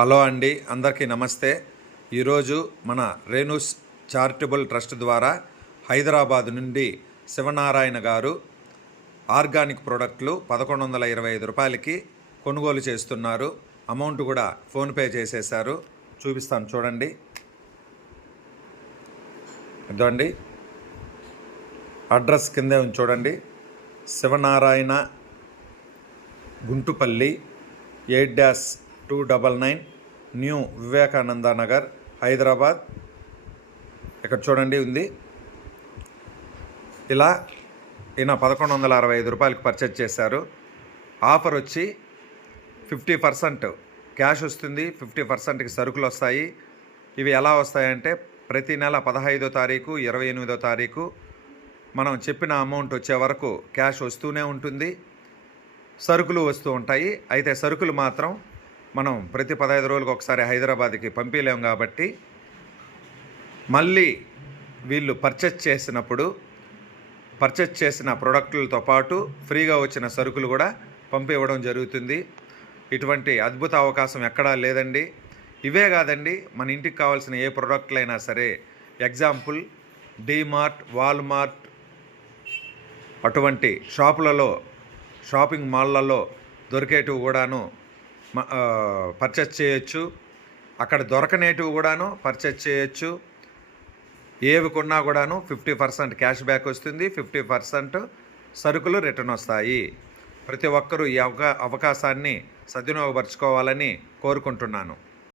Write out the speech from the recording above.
Hello అండి, అందరికీ నమస్తే. ఈరోజు మన రేణుస్ చారిటబుల్ ట్రస్ట్ ద్వారా హైదరాబాద్ నుండి శివనారాయణ గారు ఆర్గానిక్ ప్రోడక్ట్లు 1125 రూపాయలకి కొనుగోలు చేస్తున్నారు. అమౌంట్ కూడా ఫోన్పే చేసేశారు. చూపిస్తాను చూడండి. ఇదండి అడ్రస్ కిందే ఉంది చూడండి. శివనారాయణ, గుంటుపల్లి 8-299 న్యూ వివేకానంద నగర్, హైదరాబాద్. ఇక్కడ చూడండి ఉంది. ఇలా ఈయన 1165 రూపాయలకి పర్చేజ్ చేశారు. ఆఫర్ వచ్చి 50% క్యాష్ వస్తుంది, 50%కి సరుకులు వస్తాయి. ఇవి ఎలా వస్తాయంటే ప్రతి నెల 15వ తారీఖు, 28వ తారీఖు మనం చెప్పిన అమౌంట్ వచ్చే వరకు క్యాష్ వస్తూనే ఉంటుంది, సరుకులు వస్తూ ఉంటాయి. అయితే సరుకులు మాత్రం మనం ప్రతి 15 రోజులకు ఒకసారి హైదరాబాద్కి పంపించలేము కాబట్టి మళ్ళీ వీళ్ళు పర్చేజ్ చేసిన ప్రోడక్టులతో పాటు ఫ్రీగా వచ్చిన సరుకులు కూడా పంపివ్వడం జరుగుతుంది. ఇటువంటి అద్భుత అవకాశం ఎక్కడా లేదండి. ఇవే కాదండి, మన ఇంటికి కావాల్సిన ఏ ప్రోడక్ట్లైనా సరే, ఎగ్జాంపుల్ డీమార్ట్, వాల్మార్ట్ అటువంటి షాపింగ్ మాల్లలో దొరికేటివి కూడాను పర్చేజ్ చేయొచ్చు. అక్కడ దొరకనేటివి కూడాను పర్చేజ్ చేయొచ్చు. ఏవి కొన్నా కూడాను 50% క్యాష్ బ్యాక్ వస్తుంది, 50% సరుకులు రిటర్న్ వస్తాయి. ప్రతి ఒక్కరూ ఈ అవకాశాన్ని సద్వినియోగపరచుకోవాలని కోరుకుంటున్నాను.